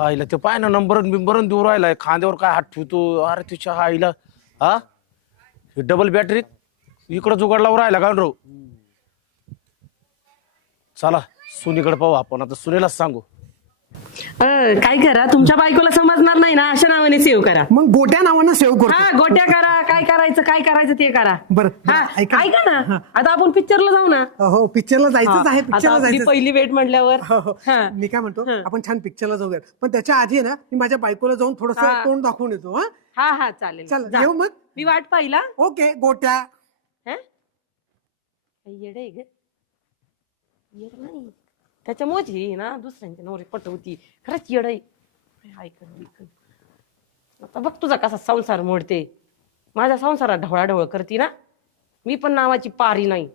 आईला ते पाय ना नंबर देऊ राहिलाय खांद्यावर काय हात ठेवतो. अरे तिच्या आईला हा डबल बॅटरी इकडं जुगाड लावून राहिला का रो. चला सुनीकडे पाहू आपण आता सुनेलाच सांगू. काय करा तुमच्या बायकोला समजणार नाही ना अशा नावाने सेव्ह करा. मग गोट्या नावानं सेव्ह करतो. हा गोट्या करा काय करायचं ते करा. बरं हा ऐका ऐका ना आता आपण पिक्चरला जाऊ ना. हो पिक्चरला जायचंच आहे. आता पिक्चरला आपली जायचं पहिली भेट म्हटल्यावर हो. मी काय म्हणतो आपण छान पिक्चरला जाऊया पण त्याच्या आधी आहे ना मी माझ्या बायकोला जाऊन थोडस तोंड दाखवून येतो. हा हा चालेल चल जा. येऊ मग. मी वाट पाहिला. ओके गोट्या. येड आहे ग येड नाही त्याच्यामुळेच ही ना दुसऱ्यांच्या नवरी पटवती खरंच येड आहे. ऐकन आता बघ तुझा कसा संसार मोडते. माझ्या संसारात ढवळाढवळ करती ना. मी पण नावाची पारी नाही.